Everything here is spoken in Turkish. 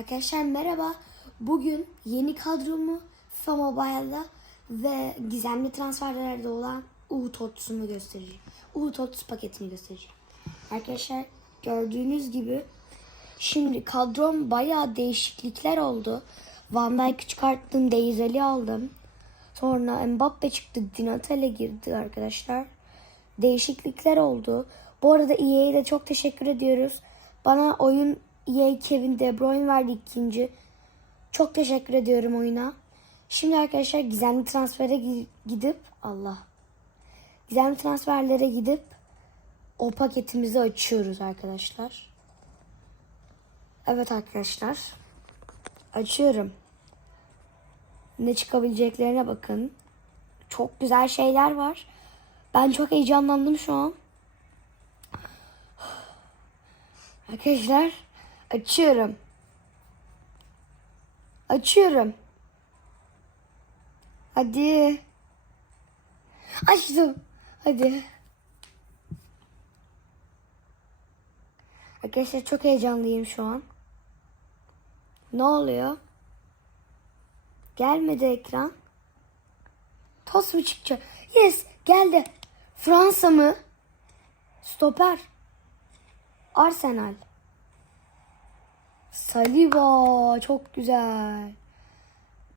Arkadaşlar merhaba. Bugün yeni kadromu FIFA Mobile'da ve gizemli transferlerde olan U-Tots'umu göstereceğim. U-Tots paketini göstereceğim. Arkadaşlar gördüğünüz gibi şimdi kadrom bayağı değişiklikler oldu. Van Dijk'ı çıkarttım, Deizel'i aldım. Sonra Mbappe çıktı, Dinatale girdi arkadaşlar. Değişiklikler oldu. Bu arada EA'ye de çok teşekkür ediyoruz. Bana oyun EA Kevin De Bruyne verdi ikinci. Çok teşekkür ediyorum oyuna. Şimdi arkadaşlar gizemli transfere gi- gidip Allah. Gizemli transferlere gidip o paketimizi açıyoruz arkadaşlar. Evet arkadaşlar. Açıyorum. Ne çıkabileceklerine bakın. Çok güzel şeyler var. Ben çok heyecanlandım şu an. Arkadaşlar açıyorum. Açıyorum. Hadi. Açtım. Hadi. Arkadaşlar çok heyecanlıyım şu an. Ne oluyor? Gelmedi ekran. Toz mu çıkacak? Yes geldi. Fransa mı? Stoper. Arsenal. Saliba çok güzel.